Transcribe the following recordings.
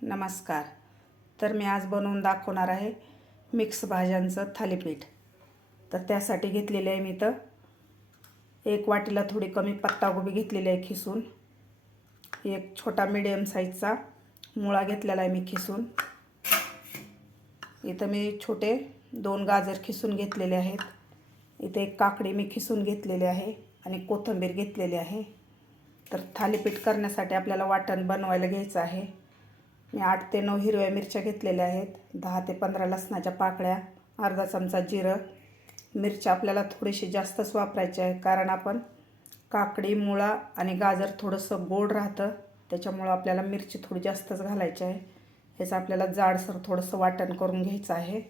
नमस्कार. तर मी आज बनवून दाखवणार आहे मिक्स भाज्यांचं थालीपीठ. तर त्यासाठी घेतलेले आहे मी तर एक वाटीला थोडी कमी पत्तागोबी घेतलेली आहे खिसून. एक छोटा मीडियम साईजचा मुळा घेतलेला आहे मी खिसून. इथं मी छोटे 2 गाजर खिसून घेतलेले आहेत. इथे एक काकडी मी खिसून घेतलेली आहे आणि कोथिंबीर घेतलेली आहे. तर थालीपीठ करण्यासाठी आपल्याला वाटण बनवायला घ्यायचं आहे. मी 8 ते 9 हिरव्या मिरच्या घेतलेल्या आहेत, 10 ते 15 लसणाच्या पाकळ्या, अर्धा चमचा जिरं. मिरच्या आपल्याला थोडीशी जास्तच वापरायची आहे, कारण आपण काकडी, मुळा आणि गाजर थोडंसं गोड राहतं, त्याच्यामुळं आपल्याला मिरची थोडी जास्तच घालायची आहे. ह्याचं आपल्याला जाडसर थोडंसं वाटण करून घ्यायचं आहे.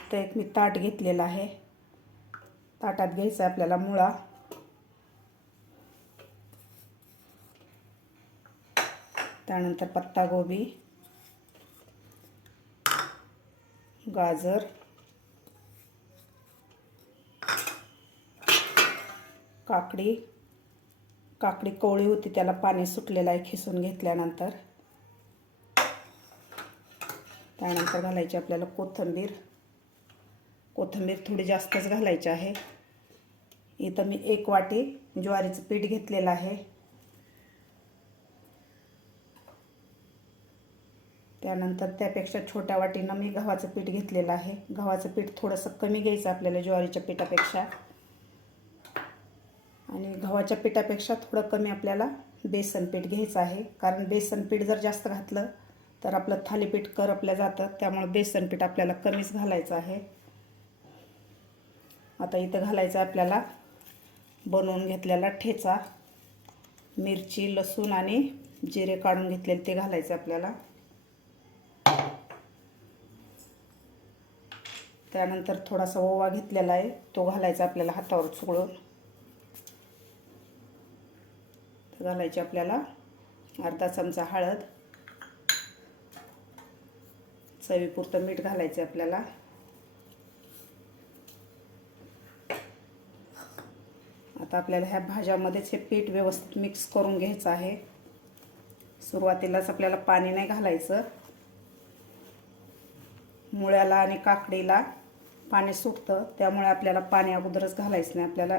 तर एक मी ताट घेतलेलं आहे. ताटात घ्यायचं आहे आपल्याला मुळा, त्यानंतर पत्तागोबी, गाजर, काकडी कोवळी होती, त्याला पाणी सुटलेलं आहे खिसून घेतल्यानंतर. त्यानंतर घालायची आपल्याला कोथिंबीर थोडी जास्तच घालायची आहे. इथं मी 1 वाटी ज्वारीचं पीठ घेतलेलं आहे. त्यानंतर त्यापेक्षा छोट्या वाटीनं मी गव्हाचं पीठ घेतलेलं आहे. गव्हाचं पीठ थोडंसं कमी घ्यायचं आपल्याला ज्वारीच्या पिठापेक्षा, आणि गव्हाच्या पिठापेक्षा थोडं कमी आपल्याला बेसन पीठ घ्यायचं आहे, कारण बेसन पीठ जर जास्त घातलं तर आपलं थालीपीठ करपलं जातं, त्यामुळे बेसन पीठ आपल्याला कमीच घालायचं आहे. आता इथं घालायचं आपल्याला बनवून घेतलेला ठेचा, मिरची, लसूण आणि जिरे काढून घेतलेले ते घालायचं आपल्याला. त्यानंतर थोडासा ओवा घेतलेला आहे, तो घालायचा आपल्याला हातावर चुळून. तर घालायची आपल्याला अर्धा चमचा हळद, चवीपुरतं मीठ घालायचं आपल्याला. आता आपल्याला ह्या भाज्यामध्येच हे पीठ व्यवस्थित मिक्स करून घ्यायचं आहे. सुरुवातीलाच आपल्याला पाणी नाही घालायचं. मुळ्याला आणि काकडीला पाणी सुटतं, त्यामुळे आपल्याला पाणी अगोदरच घालायचं नाही. आपल्याला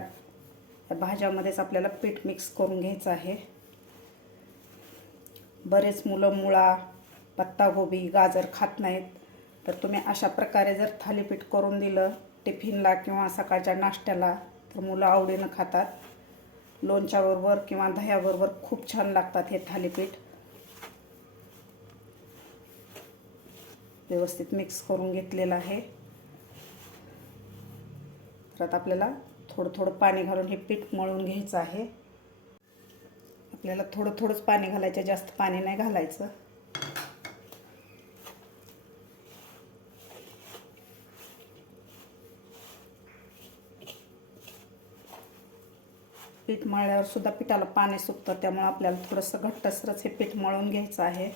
या भाज्यामध्येच आपल्याला पीठ मिक्स करून घ्यायचं आहे. बरेच मुलं मुळा, पत्तागोबी, गाजर खात नाहीत, तर तुम्ही अशा प्रकारे जर थालीपीठ करून दिलं टिफिनला किंवा सकाळच्या नाश्त्याला तर मुलं आवडीनं खातात. लोणच्याबरोबर किंवा दह्याबरोबर खूप छान लागतात हे थालीपीठ. व्यवस्थित मिक्स करून घेतलेलं आहे. तर आता आपल्याला थोडं थोडं पाणी घालून हे पीठ मळून घ्यायचं आहे. आपल्याला थोडं थोडंच पाणी घालायचं, जास्त पाणी नाही घालायचं. पीठ मळल्यावर सुद्धा पिठाला पाणी सुटतं, त्यामुळे आपल्याला थोडंसं घट्टसरच हे पीठ मळून घ्यायचं आहे.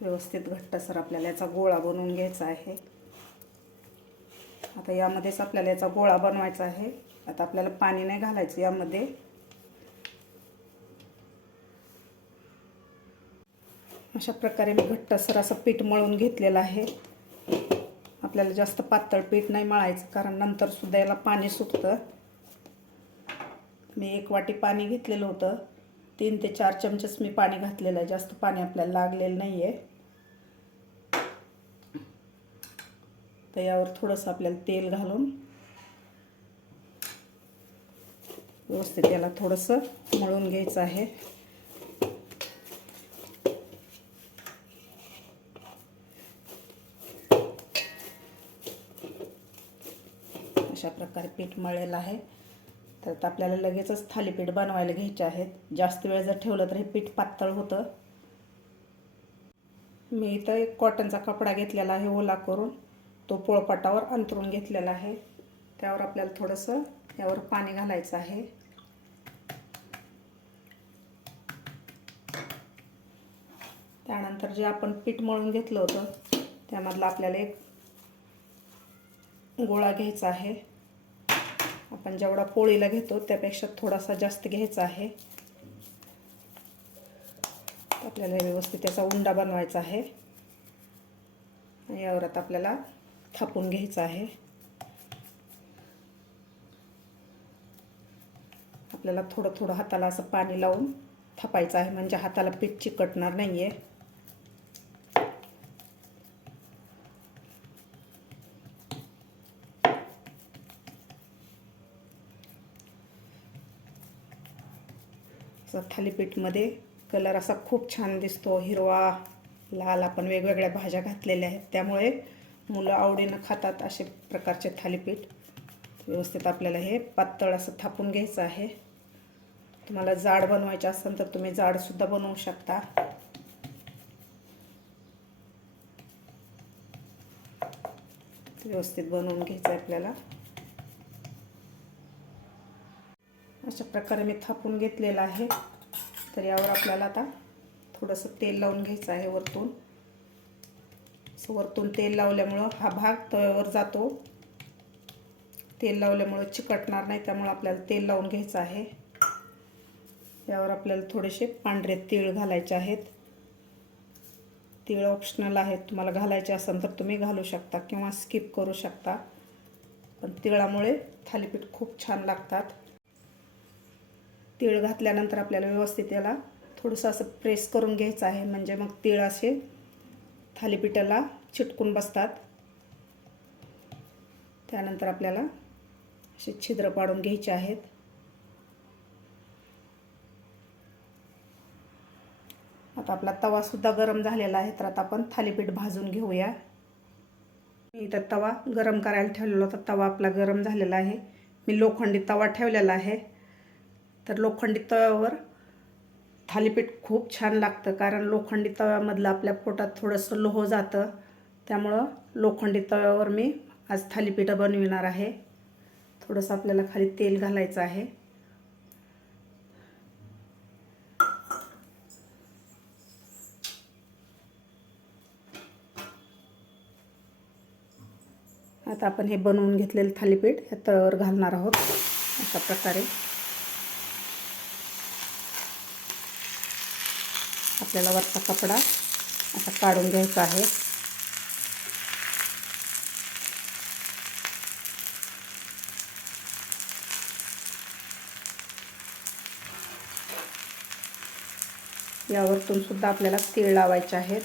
व्यवस्थित घट्टसर आपल्याला याचा गोळा बनवून घ्यायचा आहे. आता यामध्येच आपल्याला याचा गोळा बनवायचा आहे. आता आपल्याला पाणी नाही घालायचं यामध्ये. अशा प्रकारे मी घट्टसर असं पीठ मळून घेतलेलं आहे. आपल्याला जास्त पातळ पीठ नाही मळायचं, कारण नंतर सुद्धा याला पाणी सुटतं. मी 1 वाटी पाणी घेतलेलं होतं, 3 ते 4 चमचेच मी पाणी घातलेलं आहे. जास्त पाणी आपल्याला लागलेलं नाही आहे. तर यावर थोडंसं आपल्याला तेल घालून व्यवस्थित याला थोडंसं मळून घ्यायचं आहे. अशा प्रकारे पीठ मळलेलं आहे. तर आता आपल्याला लगेचच थालीपीठ बनवायला घ्यायचे आहेत. जास्त वेळ जर ठेवलं तर हे पीठ पातळ होतं. मी इथं एक कॉटनचा कपडा घेतलेला आहे ओला करून, तो पोळपाटावर अंथरून घेतलेला आहे. त्यावर आपल्याला थोडंसं यावर पाणी घालायचं आहे. त्यानंतर जे आपण पीठ मळून घेतलं होतं त्यामधलं आपल्याला एक गोळा घ्यायचा आहे. आपण जेवढा पोळीला घेतो त्यापेक्षा थोडासा जास्त घ्यायचा आहे. आपल्याला व्यवस्थित त्याचा उंडा बनवायचा आहे. यावर आता आपल्याला थापून घ्यायचं आहे. आपल्याला थोडं थोडं हाताला असं पाणी लावून थापायचं आहे, म्हणजे हाताला पीठ चिकटणार नाही आहे. थालीपीठमध्ये कलर असा खूप छान दिसतो, हिरवा लाल. आपण वेगवेगळ्या भाज्या घातलेल्या आहेत, त्यामुळे मुलं आवडीनं खातात असे प्रकारचे थालीपीठ. व्यवस्थित आपल्याला हे पातळ असं थापून घ्यायचं आहे. तुम्हाला जाड बनवायचे असेल तर तुम्ही जाडसुद्धा बनवू शकता. व्यवस्थित बनवून घ्यायचं आहे आपल्याला. अशा प्रकारे मी थापून घेतलेलं आहे. तर यावर आपल्याला आता थोडंसं तेल लावून घ्यायचं आहे वरतून. वरतून तेल लावल्यामुळं हा भाग तव्यावर जातो. तेल लावल्यामुळं चिकटणार नाही, त्यामुळे आपल्याला तेल लावून घ्यायचं आहे. यावर आपल्याला थोडेसे पांढरे तीळ घालायचे आहेत. तीळ ऑप्शनल आहेत, तुम्हाला घालायचे असेल तर तुम्ही घालू शकता किंवा स्किप करू शकता, पण तिळामुळे थालीपीठ खूप छान लागतात. तीळ घातल्यानंतर आपल्याला व्यवस्थित याला थोडंसं असं प्रेस करून घ्यायचं आहे, म्हणजे मग तीळ असे थालीपीठाला चिटकून बसतात. त्यानंतर आपल्याला असे छिद्र पाडून घ्यायचे आहेत. आता आपला तवासुद्धा गरम झालेला आहे, तर आता आपण थालीपीठ भाजून घेऊया. इथं तवा गरम करायला ठेवलेला होता. तवा आपला गरम झालेला आहे. मी लोखंडी तवा ठेवलेला आहे. तर लोखंडी तव्यावर थालीपीठ खूप छान लागतं, कारण लोखंडी तव्यामधलं आपल्या पोटात थोडंसं लोह जातं. त्यामुळं लोखंडी तव्यावर मी आज थालीपीठ बनविणार आहे. थोडंसं आपल्याला खाली तेल घालायचं आहे. आता आपण हे बनवून घेतलेलं थालीपीठ या तव्यावर घालणार आहोत. अशा प्रकारे आपल्याला वरचा कपडा असा काढून घ्यायचा आहे. यावरतून सुद्धा आपल्याला तीळ लावायचे आहेत.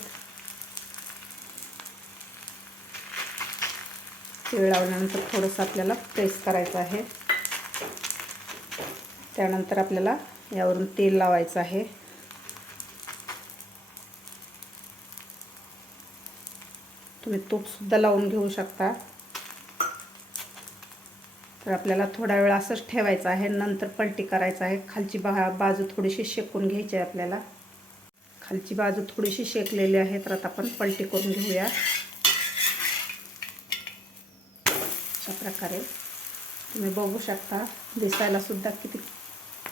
तीळ लावल्यानंतर थोडंसं आपल्याला प्रेस करायचं आहे. त्यानंतर आपल्याला यावरून तेल लावायचं आहे. तुम्ही तूपसुद्धा लावून घेऊ शकता. तर आपल्याला थोडा वेळ असंच ठेवायचं आहे, नंतर पलटी करायचं आहे. खालची बाजू थोडीशी शेकून घ्यायची आहे आपल्याला. खालची बाजू थोडीशी शेकलेली आहे, तर आता आपण पलटी करून घेऊया. अशा प्रकारे तुम्ही बघू शकता, दिसायला सुद्धा किती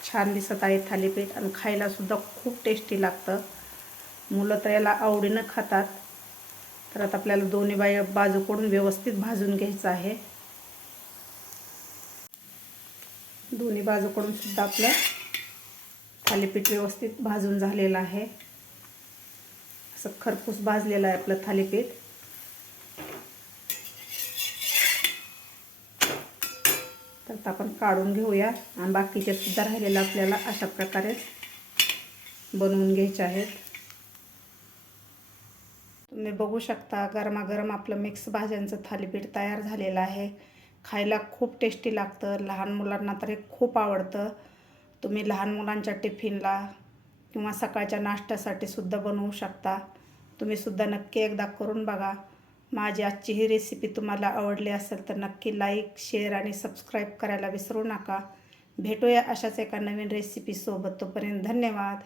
छान दिसत आहे थालीपीठ, आणि खायला सुद्धा खूप टेस्टी लागतं. मुलं तर याला आवडीनं खातात. तर आता आपल्याला दोन्ही बाजूकडून व्यवस्थित भाजून घ्यायचं आहे. दोन्ही बाजूकडून सुद्धा आपलं थालीपीठ व्यवस्थित भाजून झालेलं आहे. असं खरपूस भाजलेलं आहे आपलं थालीपीठ. तर आपण काढून घेऊया, आणि बाकीचे सुद्धा राहिलेलं आपल्याला अशा प्रकारे बनवून घ्यायचे आहेत. तुम्ही बघू शकता, गरमागरम आपलं मिक्स भाज्यांचं थालीपीठ तयार झालेलं आहे. खायला खूप टेस्टी लागतं. लहान मुलांना तर हे खूप आवडतं. तुम्ही लहान मुलांच्या टिफिनला किंवा सकाळच्या नाश्त्यासाठी सुद्धा बनवू शकता. तुम्ही सुद्धा नक्की एकदा करून बघा. माझी आजची ही रेसिपी तुम्हाला आवडली असेल तर नक्की लाईक, शेअर आणि सबस्क्राईब करायला विसरू नका. भेटूया अशाच एका नवीन रेसिपीसोबत. तोपर्यंत धन्यवाद.